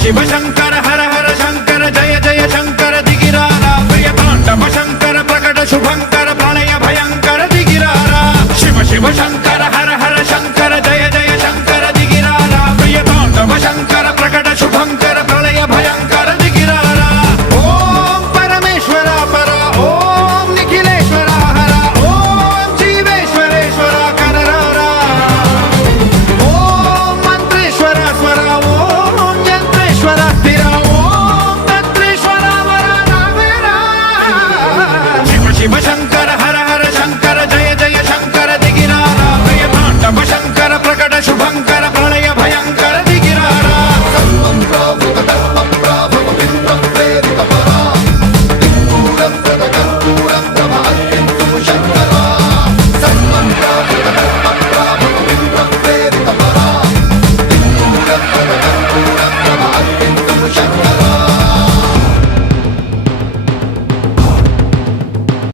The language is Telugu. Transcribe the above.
శివ శంకర హర హర శంకర జయ జయ శంకర దిగిరారా ప్రియ తాండవ శంకర ప్రకట శుభంకర ప్రళయ భయంకర దిగిరారా శివ శివ శంకర హర హర శంకర జయ జయ శంకర దిగిరారా ప్రియ తాండవ శంకర ప్రకట శుభంకర ప్రళయ భయంకర దిగిరారా ఓం పరమేశ్వర పర ఓం నిఖిలేశ్వర హర ఓం జీవేశ్వరేశ్వర కనరారా ఓం మంత్రేశ్వర స్వర ఓం యంత్రేశ్వర స్థిర ఓం తంత్రేశ్వర వర నావేరా శివ శివ శంకర హర హర శంకర జయ జయ శంకర దిగిరారా ప్రియ తాండవ శంకర ప్రకట శుభంకర ప్రళయ భయంకర దిగిరారా సర్వం ప్రావృత ధర్మం ప్రాభవమింద్రం ప్రేరిత పరా దిక్మూలం ప్రదకర్పూరం తమ అర్పింతుము శంకరా సర్వం ప్రావృత ధర్మం ప్రాభవమింద్రం ప్రేరిత పరా దిక్మూలం ప్రదకర్పూరం తమ అర్పింతుము శంకరా